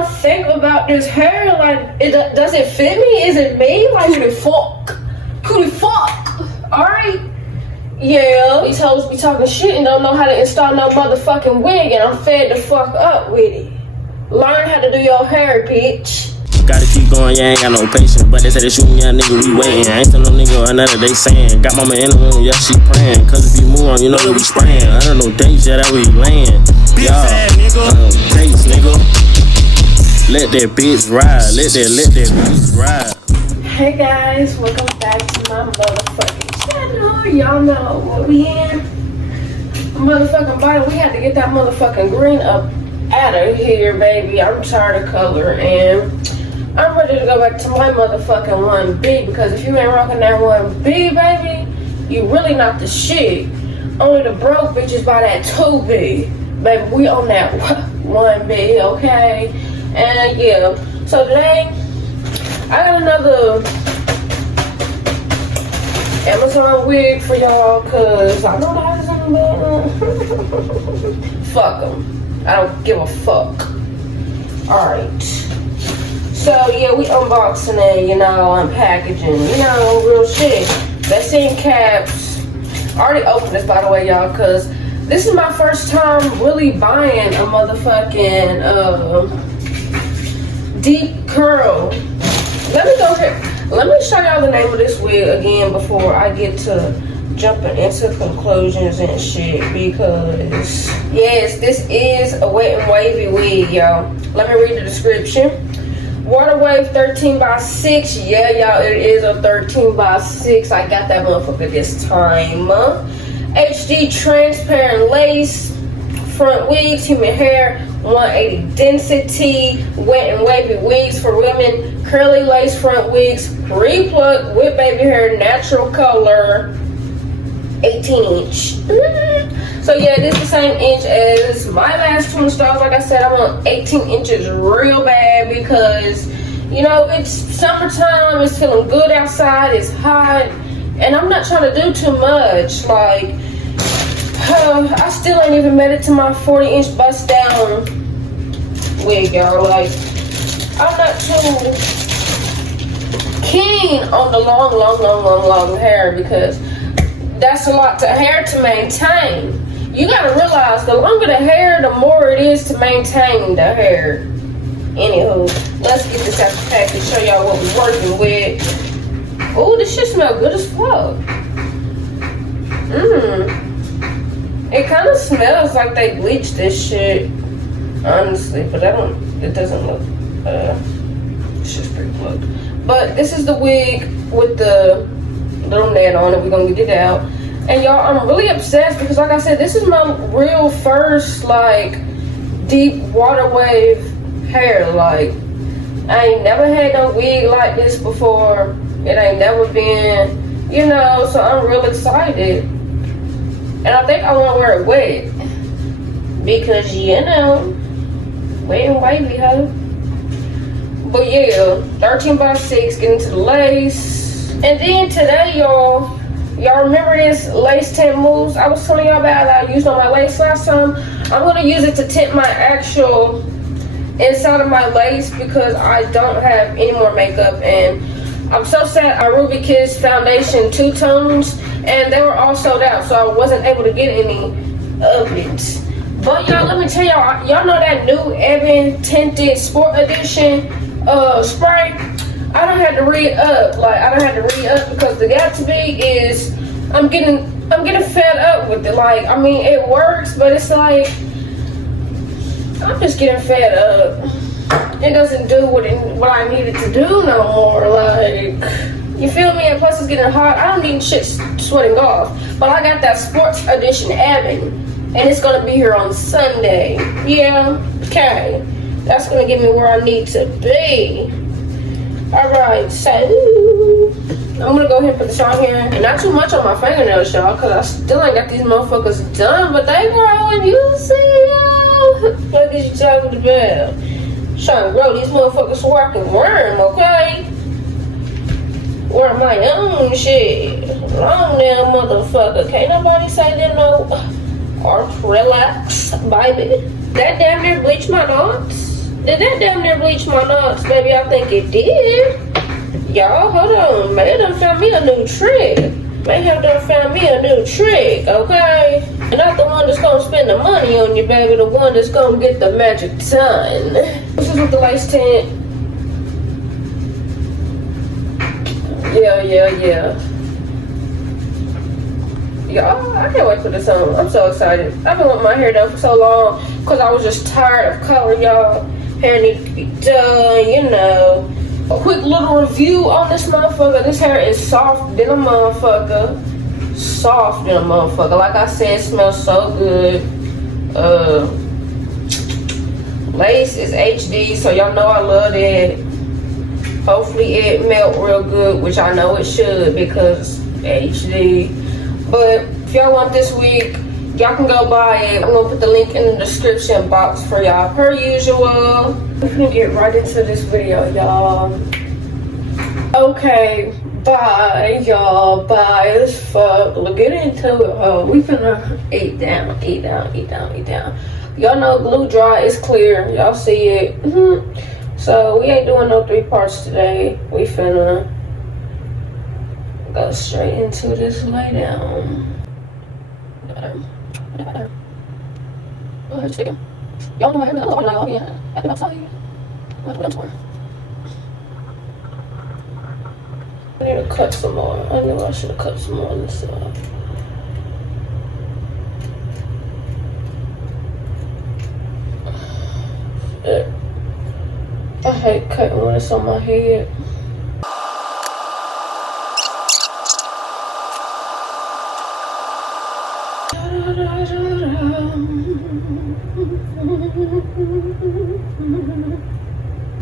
I think about this hair, like, does it fit me? Is it me? Like, who the fuck? Alright? Yeah, these hoes be talking shit and don't know how to install no motherfucking wig, and I'm fed the fuck up with it. Learn how to do your hair, bitch. Gotta keep going, yeah, ain't got no patience. But they say they shooting, yeah, nigga, we waiting. Ain't tell no nigga or another, they saying. Got mama in the room, yeah, she praying. Cause if you move on, you know we spraying. I don't know dates, yeah, that we laying. Y'all, dates, nigga. Let that bitch ride, let that bitch ride. Hey guys, welcome back to my motherfucking channel. Y'all know what we in. Motherfucking body, we had to get that motherfucking green up out of here, baby. I'm tired of color and I'm ready to go back to my motherfucking 1B, because if you ain't rocking that 1B, baby, you really not the shit. Only the broke bitches buy that 2B. Baby, we on that 1B, okay? And yeah, so today I got another Amazon wig for y'all, cause I know the Amazon man. Fuck them. I don't give a fuck. Alright. So yeah, we unboxing it, you know, unpackaging, you know, real shit. Vaccine caps. I already opened this, by the way, y'all, cause this is my first time really buying a motherfucking deep curl. Let me go here. Let me show y'all the name of this wig again before I get to jumping into conclusions and shit, because yes, this is a wet and wavy wig, y'all. Let me read the description. Water wave 13x6. Yeah, y'all, it is a 13x6. I got that motherfucker this time. HD transparent lace front wigs, human hair, 180 density, wet and wavy wigs for women, curly lace front wigs, pre-plucked with baby hair, natural color, 18 inch. So yeah, this is the same inch as my last two installs. Like I said, I want 18 inches real bad, because you know it's summertime, it's feeling good outside, it's hot, and I'm not trying to do too much. Like I still ain't even made it to my 40-inch bust down wig, y'all. Like, I'm not too keen on the long hair, because that's a lot of hair to maintain. You gotta realize, the longer the hair, the more it is to maintain the hair. Anywho, let's get this out the package, show y'all what we're working with. Oh, this shit smell good as fuck. It kind of smells like they bleached this shit, honestly, but it doesn't look, it's just pretty plugged. But this is the wig with the little net on it. We're gonna get it out. And y'all, I'm really obsessed, because like I said, this is my real first, like, deep water wave hair. Like, I ain't never had no wig like this before. It ain't never been, you know, so I'm real excited. And I think I want to wear it wet, because, you know, wet and wavy, huh? But yeah, 13x6, get into the lace. And then today, y'all remember this lace tint mousse I was telling y'all about that I used on my lace last time? I'm going to use it to tint my actual inside of my lace, because I don't have any more makeup, and I'm so sad. I Ruby Kiss foundation 2 tones, and they were all sold out, so I wasn't able to get any of it. But y'all, let me tell y'all, y'all know that new Evan tinted sport edition spray? I don't have to re-up. Like, I don't have to re-up, because the Gatsby is, I'm getting fed up with it. Like, I mean, it works, but it's like, I'm just getting fed up. It doesn't do what I need it to do no more. Like, you feel me? And plus it's getting hot. I don't need shit sweating off. But I got that sports edition Evan, and it's gonna be here on Sunday. Yeah, okay. That's gonna get me where I need to be. Alright, so I'm gonna go ahead and put this on here. And not too much on my fingernails, y'all, because I still ain't got these motherfuckers done, but they growing, you see, y'all. Look at you talking to Bell. Trying to grow these motherfuckers so I can worm, okay? Wear my own shit. Long damn motherfucker. Can't nobody say that no. Or relax, baby. That damn near bleached my knots. Did that damn near bleach my nuts, baby? I think it did. Y'all, hold on. May have done found me a new trick. May have done found me a new trick, okay? And not the one that's gonna spend the money on you, baby. The one that's gonna get the magic done. This is with the lace tint. Yeah. Y'all, I can't wait for this on. I'm so excited. I've been wanting my hair done for so long because I was just tired of color, y'all. Hair needs to be done, you know. A quick little review on this motherfucker. This hair is soft than a motherfucker. Soft than a motherfucker. Like I said, it smells so good. Lace is HD, so y'all know I love that. Hopefully it melt real good, which I know it should because HD. But if y'all want this wig, y'all can go buy it. I'm gonna put the link in the description box for y'all per usual. We're gonna get right into this video, y'all. Okay, bye, y'all. Bye as fuck. Let's get into it. We finna eat down. Y'all know glue dry is clear. Y'all see it. So we ain't doing no 3 parts today. We finna go straight into this lay down. Y'all know my hair now. Oh, yeah. I think outside. What I'm doing. I need to cut some more. I knew I should have cut some more on this side. I hate cutting when it's on my head.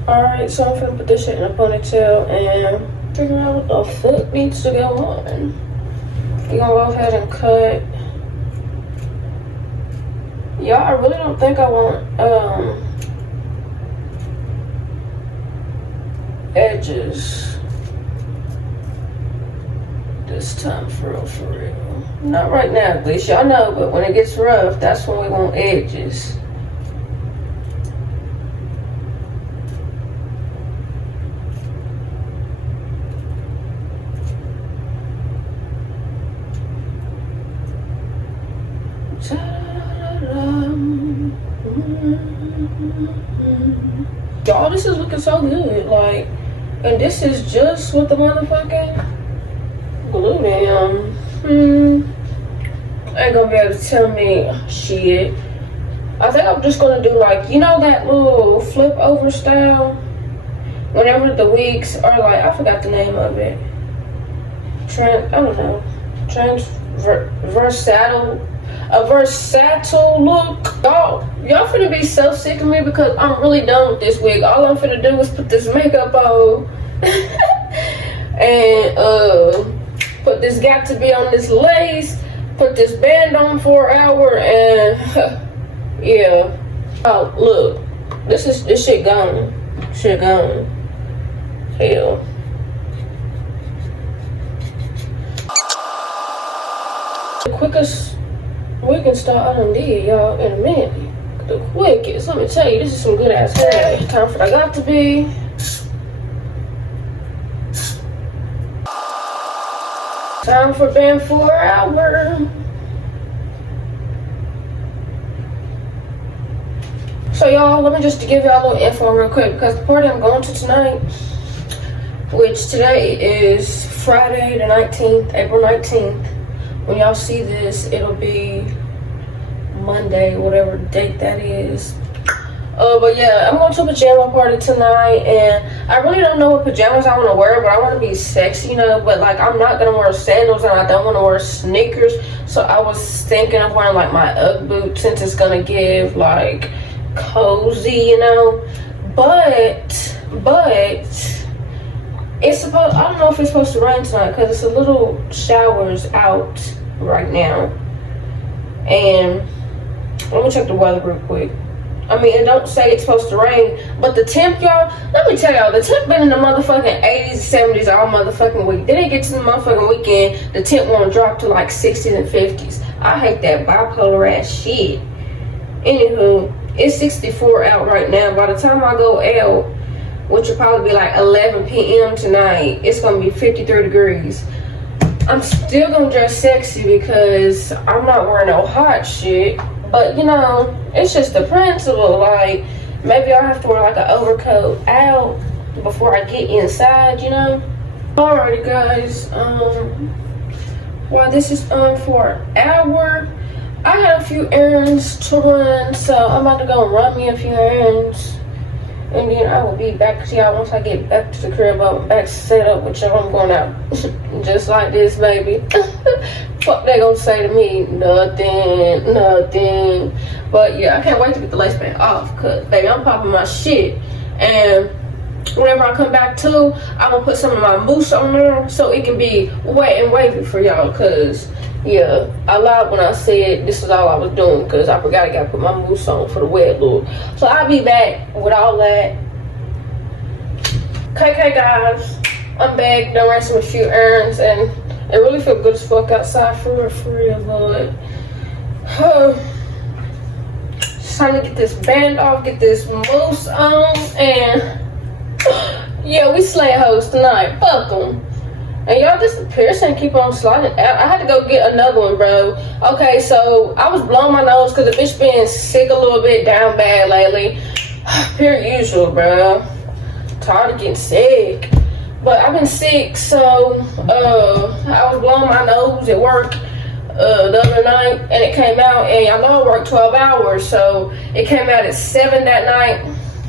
Alright, so I'm finna put this shit in a ponytail and figure out what the fuck needs to go on. We're gonna go ahead and cut. Y'all, I really don't think I want edges this time, for real. Not right now, at least y'all know, but when it gets rough, that's when we want edges. Y'all, this is looking so good, like, and this is just with the motherfucking glue down. Ain't gonna be able to tell me shit. I think I'm just gonna do, like, you know that little flip over style? Whenever the wigs are like, I forgot the name of it. A versatile look. Y'all finna be so sick of me because I'm really done with this wig. All I'm finna do is put this makeup on and put this got to be on this lace, put this band on for an hour, and yeah. Oh, look, this shit gone. Hell. The quickest wig install I done did, y'all, in a minute. The quickest. Let me tell you, this is some good ass hair. Time for the got to be. Time for band for an hour. So y'all, let me just give y'all a little info real quick because the party I'm going to tonight, which today is Friday the 19th, April 19th. When y'all see this, it'll be Monday, whatever date that is. But yeah, I'm going to a pajama party tonight, and I really don't know what pajamas I want to wear, but I want to be sexy, you know, but like I'm not going to wear sandals and I don't want to wear sneakers, so I was thinking of wearing like my Ugg boots since it's going to give like cozy, you know, but it's supposed, I don't know if it's supposed to rain tonight because it's a little showers out right now. And let me check the weather real quick. I mean, it don't say it's supposed to rain, but the temp, y'all, let me tell y'all, the temp been in the motherfucking 80s, 70s all motherfucking week. Then it gets to the motherfucking weekend, the temp won't drop to like 60s and 50s. I hate that bipolar ass shit. Anywho, It's 64 out right now. By the time I go out, which will probably be like 11 p.m. tonight, it's gonna be 53 degrees. I'm still gonna dress sexy because I'm not wearing no hot shit. But you know, it's just the principle. Like, maybe I'll have to wear like an overcoat out before I get inside, you know? Alrighty guys, while this is on for an hour, I got a few errands to run, so I'm about to go and run me a few errands. And then I will be back to y'all once I get back to the crib. I'm back set up with y'all. I'm going out just like this, baby. What they gonna say to me? Nothing, nothing. But yeah, I can't wait to get the lace band off, cause baby, I'm popping my shit. And whenever I come back to, I'm gonna put some of my mousse on there so it can be wet and wavy for y'all. Cause yeah, I lied when I said this is all I was doing, because I forgot I gotta put my mousse on for the wet look. So I'll be back with all that. Okay guys, I'm back, done ran a few errands, and it really feel good as fuck outside for real, but it's time to get this band off, get this mousse on, and yeah, we slay hoes tonight. Fuck them. And y'all, this piercing keep on sliding out. I had to go get another one, bro. Okay, so I was blowing my nose because the bitch been sick a little bit, down bad lately. Per usual, bro. Tired of getting sick. But I've been sick, so I was blowing my nose at work the other night, and it came out, and I know I worked 12 hours, so it came out at 7 that night.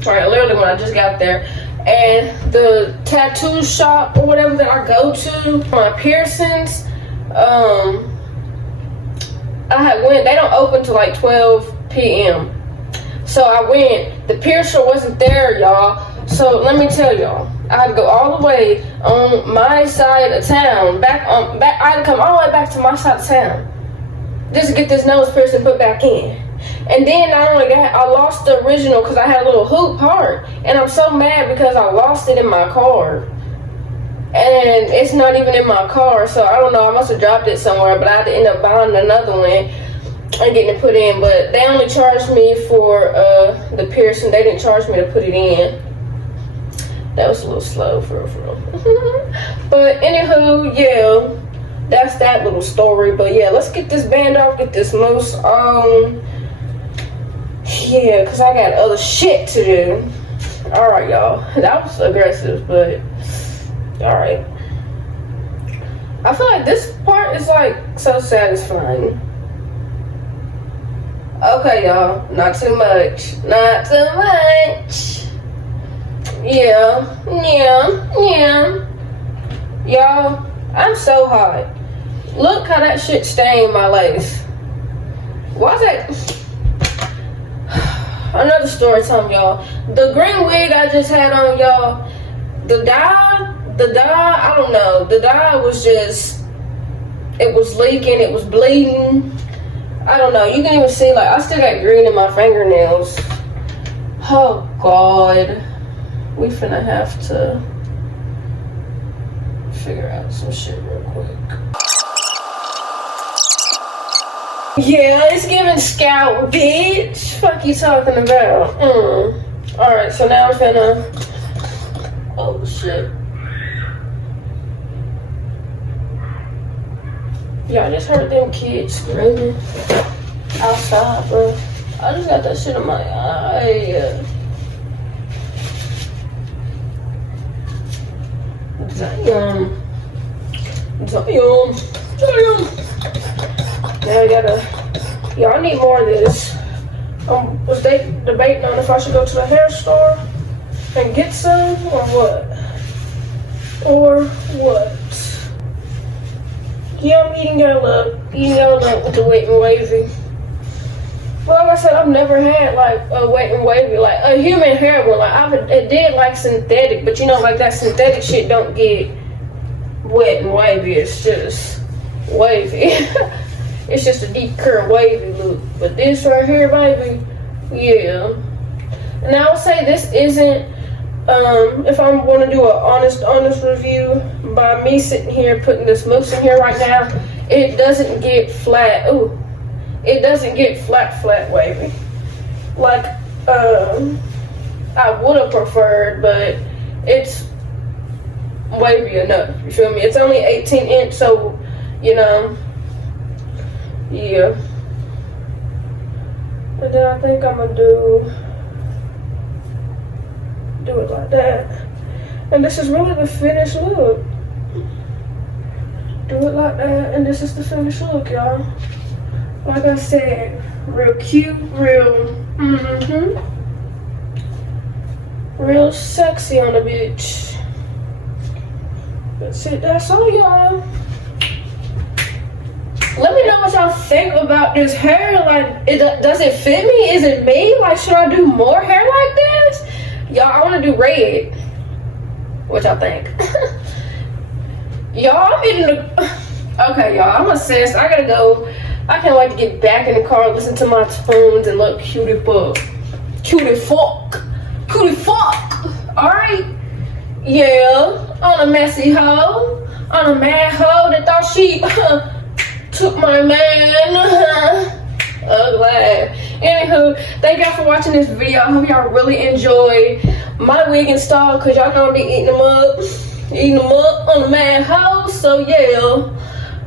Right, literally when I just got there. And the tattoo shop or whatever that I go to, my piercings, I had went, they don't open till like 12 p.m. So I went, the piercer wasn't there, y'all. So let me tell y'all, I had to go all the way on my side of town, I had to come all the way back to my side of town just to get this nose piercing put back in. And then I lost the original because I had a little hoop heart, and I'm so mad because I lost it in my car, and it's not even in my car. So I don't know, I must have dropped it somewhere, but I had to end up buying another one and getting it put in. But they only charged me for the piercing. They didn't charge me to put it in. That was a little slow for real. But anywho, yeah, that's that little story. But yeah, let's get this band off, get this mousse on. Yeah, because I got other shit to do. Alright, y'all. That was aggressive, but alright. I feel like this part is like so satisfying. Okay, y'all. Not too much. Not too much. Yeah. Y'all, I'm so hot. Look how that shit stained my lace. Why is that? Another story time, y'all. The green wig I just had on, y'all, the dye, I don't know. The dye was just, it was leaking, it was bleeding. I don't know. You can even see, like, I still got green in my fingernails. Oh, God. We finna have to figure out some shit real quick. Yeah, it's giving scout, bitch. Fuck you talking about? Alright, so now I'm finna... Oh, shit. Yeah, I just heard them kids screaming outside, bro. I just got that shit in my eye. Damn. Yeah, I need more of this. Was they debating on if I should go to the hair store and get some, or what? Yeah, I'm eating y'all up with the wet and wavy. Well, like I said, I've never had like a wet and wavy, like a human hair one. Like it did like synthetic, but you know, like that synthetic shit don't get wet and wavy. It's just wavy. It's just a deep curl wavy look. But this right here, baby, yeah. And I would say this isn't, if I'm going to do an honest review, by me sitting here putting this mousse in here right now, it doesn't get flat. Ooh, it doesn't get flat wavy. Like I would have preferred, but it's wavy enough. You feel me? It's only 18 inch, so you know, yeah. And then I think I'm gonna do it like that. And this is really the finished look. Do it like that, and this is the finished look, y'all. Like I said, real cute, real, real sexy on the bitch. That's it, that's all, y'all. Let me know what y'all think about this hair. Like, does it fit me? Is it me? Like, should I do more hair like this? Y'all, I want to do red. What y'all think? Y'all, I'm eating the... Okay, y'all, I'm obsessed. I gotta go. I can't wait to get back in the car, listen to my tunes, and look cute as fuck. Cute as fuck. Cute as fuck. Alright? Yeah. On a messy hoe. On a mad hoe that thought she took my man. Ugly. Anywho, thank y'all for watching this video. I hope y'all really enjoyed my wig install, because y'all gonna be eating them up. Eating them up on the mad house. So yeah,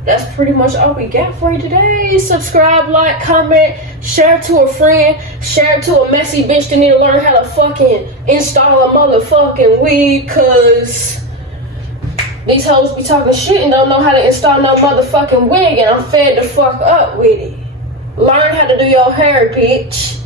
that's pretty much all we got for you today. Subscribe, like, comment, share to a friend, share to a messy bitch that need to learn how to fucking install a motherfucking wig, cause these hoes be talking shit and don't know how to install no motherfucking wig, and I'm fed the fuck up with it. Learn how to do your hair, bitch.